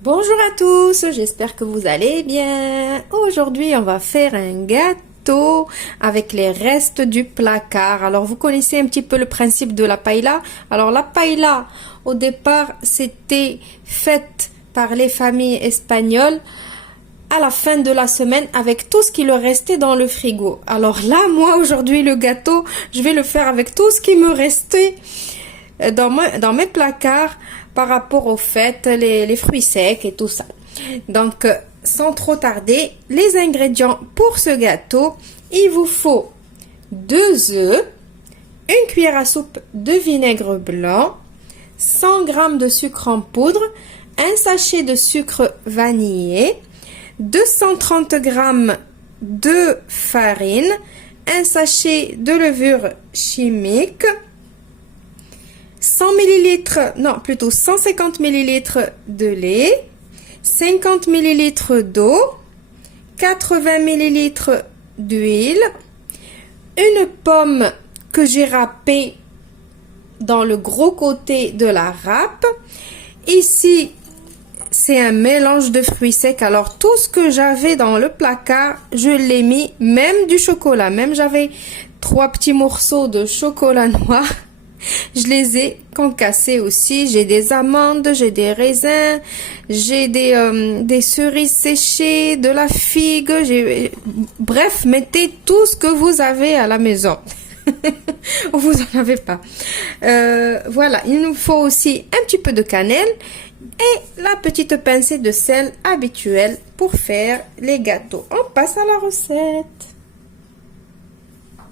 Bonjour à tous, j'espère que vous allez bien. Aujourd'hui, on va faire un gâteau avec les restes du placard. Alors, vous connaissez un petit peu le principe de la paella. Alors, la paella, au départ, c'était faite par les familles espagnoles à la fin de la semaine avec tout ce qui leur restait dans le frigo. Alors là, moi, aujourd'hui, le gâteau, je vais le faire avec tout ce qui me restait dans mes placards par rapport aux fêtes, les fruits secs et tout ça. Donc, sans trop tarder, les ingrédients pour ce gâteau, il vous faut 2 œufs, une cuillère à soupe de vinaigre blanc, 100 g de sucre en poudre, un sachet de sucre vanillé, 230 g de farine, un sachet de levure chimique, 100 ml, non, plutôt 150 ml de lait, 50 ml d'eau, 80 ml d'huile, une pomme que j'ai râpée dans le gros côté de la râpe. Ici, c'est un mélange de fruits secs. Alors, tout ce que j'avais dans le placard, je l'ai mis, même du chocolat. Même j'avais 3 petits morceaux de chocolat noir. Je les ai concassés aussi. J'ai des amandes, j'ai des raisins, j'ai des cerises séchées, de la figue. Bref, mettez tout ce que vous avez à la maison. Vous en avez pas. Voilà, il nous faut aussi un petit peu de cannelle et la petite pincée de sel habituelle pour faire les gâteaux. On passe à la recette.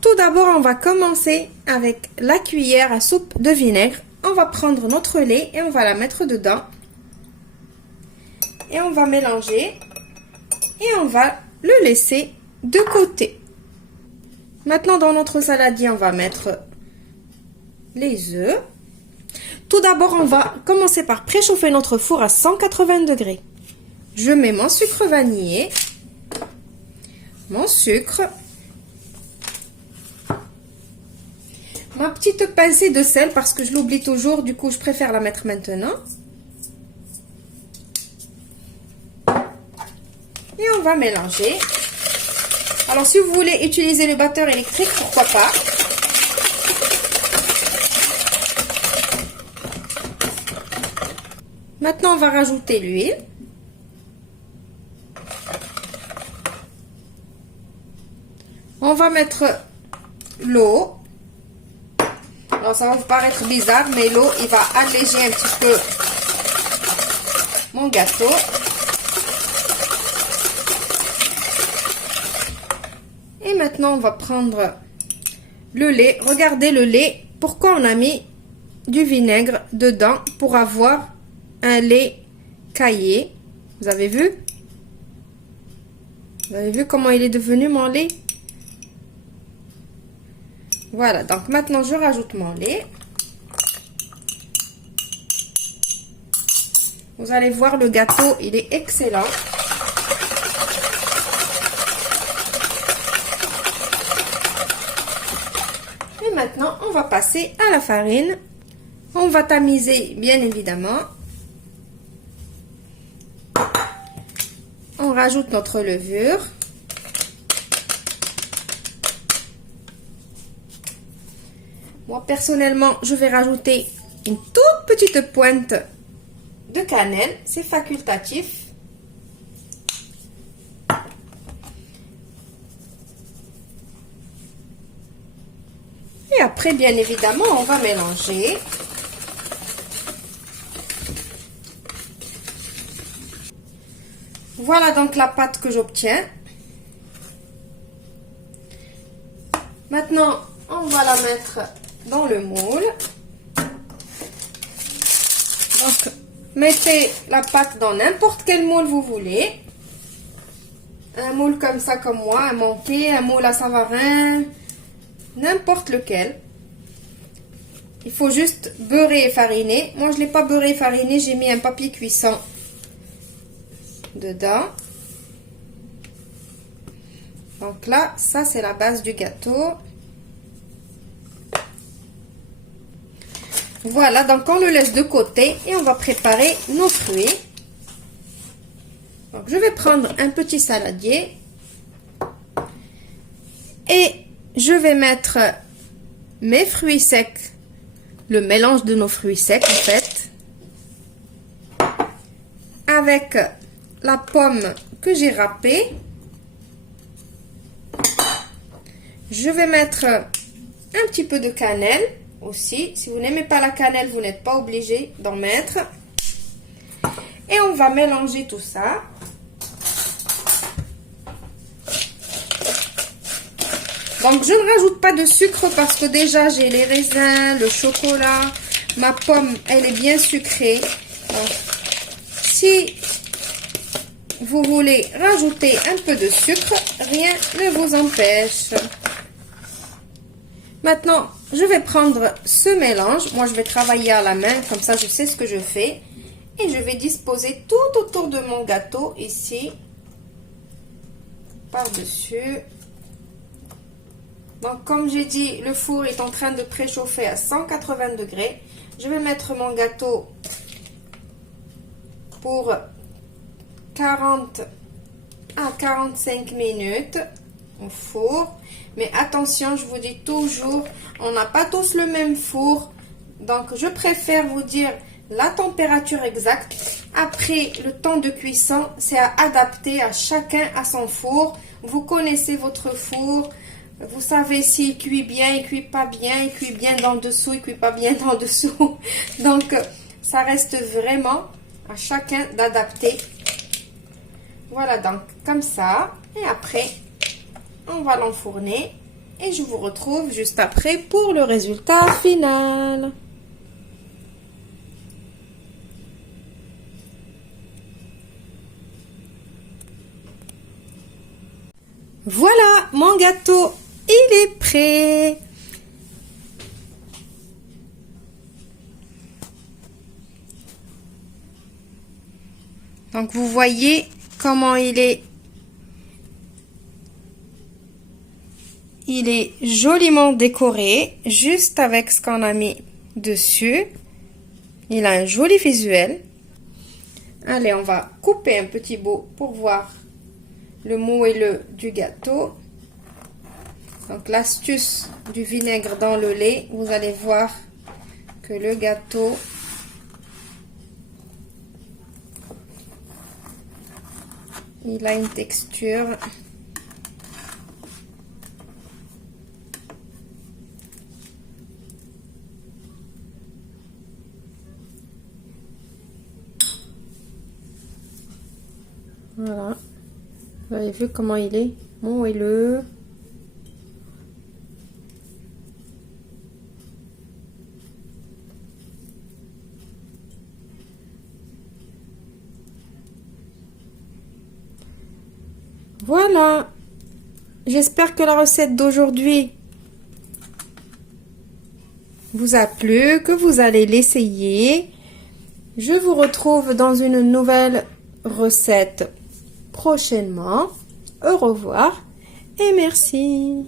Tout d'abord, on va commencer avec la cuillère à soupe de vinaigre. On va prendre notre lait et on va la mettre dedans. Et on va mélanger. Et on va le laisser de côté. Maintenant, dans notre saladier, on va mettre les œufs. Tout d'abord, on va commencer par préchauffer notre four à 180 degrés. Je mets mon sucre vanillé, mon sucre, ma petite pincée de sel parce que je l'oublie toujours, du coup je préfère la mettre maintenant. Et on va mélanger. Alors si vous voulez utiliser le batteur électrique, pourquoi pas. Maintenant on va rajouter l'huile. On va mettre l'eau. Alors ça va vous paraître bizarre, mais l'eau, il va alléger un petit peu mon gâteau. Et maintenant, on va prendre le lait. Regardez le lait. Pourquoi on a mis du vinaigre dedans? Pour avoir un lait caillé. Vous avez vu? Vous avez vu comment il est devenu mon lait? Voilà, donc maintenant je rajoute mon lait. Vous allez voir, le gâteau, il est excellent. Et maintenant, on va passer à la farine. On va tamiser, bien évidemment. On rajoute notre levure. Moi, personnellement, je vais rajouter une toute petite pointe de cannelle. C'est facultatif. Et après, bien évidemment, on va mélanger. Voilà donc la pâte que j'obtiens. Maintenant, on va la mettre dans le moule. Donc, mettez la pâte dans n'importe quel moule vous voulez. Un moule comme ça, comme moi, un manqué, un moule à Savarin, n'importe lequel. Il faut juste beurrer et fariner. Moi, je ne l'ai pas beurré et fariné, j'ai mis un papier cuisson dedans. Donc là, ça c'est la base du gâteau. Voilà, donc on le laisse de côté et on va préparer nos fruits. je vais prendre un petit saladier et je vais mettre mes fruits secs, le mélange de nos fruits secs en fait, avec la pomme que j'ai râpée. Je vais mettre un petit peu de cannelle aussi. Si vous n'aimez pas la cannelle, vous n'êtes pas obligé d'en mettre. Et on va mélanger tout ça. Donc, je ne rajoute pas de sucre parce que déjà, j'ai les raisins, le chocolat. Ma pomme, elle est bien sucrée. Donc, si vous voulez rajouter un peu de sucre, rien ne vous empêche. Maintenant, je vais prendre ce mélange. Moi, je vais travailler à la main, comme ça, je sais ce que je fais. Et je vais disposer tout autour de mon gâteau, ici, par-dessus. Donc, comme j'ai dit, le four est en train de préchauffer à 180 degrés. Je vais mettre mon gâteau pour 40 à 45 minutes au four. Mais attention, je vous dis toujours, on n'a pas tous le même four. Donc, je préfère vous dire la température exacte. Après, le temps de cuisson, c'est à adapter à chacun à son four. Vous connaissez votre four. Vous savez s'il cuit bien, il cuit pas bien, il cuit bien dans le dessous, il cuit pas bien dans le dessous. Donc, ça reste vraiment à chacun d'adapter. Voilà, donc, comme ça. Et après, on va l'enfourner. Et je vous retrouve juste après pour le résultat final. Voilà, mon gâteau, il est prêt. Donc, vous voyez comment il est. Il est joliment décoré, juste avec ce qu'on a mis dessus. Il a un joli visuel. Allez, on va couper un petit bout pour voir le moelleux du gâteau. Donc, l'astuce du vinaigre dans le lait, vous allez voir que le gâteau il a une texture voilà. Vous avez vu comment il est moelleux. Voilà. J'espère que la recette d'aujourd'hui vous a plu, que vous allez l'essayer. Je vous retrouve dans une nouvelle recette prochainement. Au revoir et merci.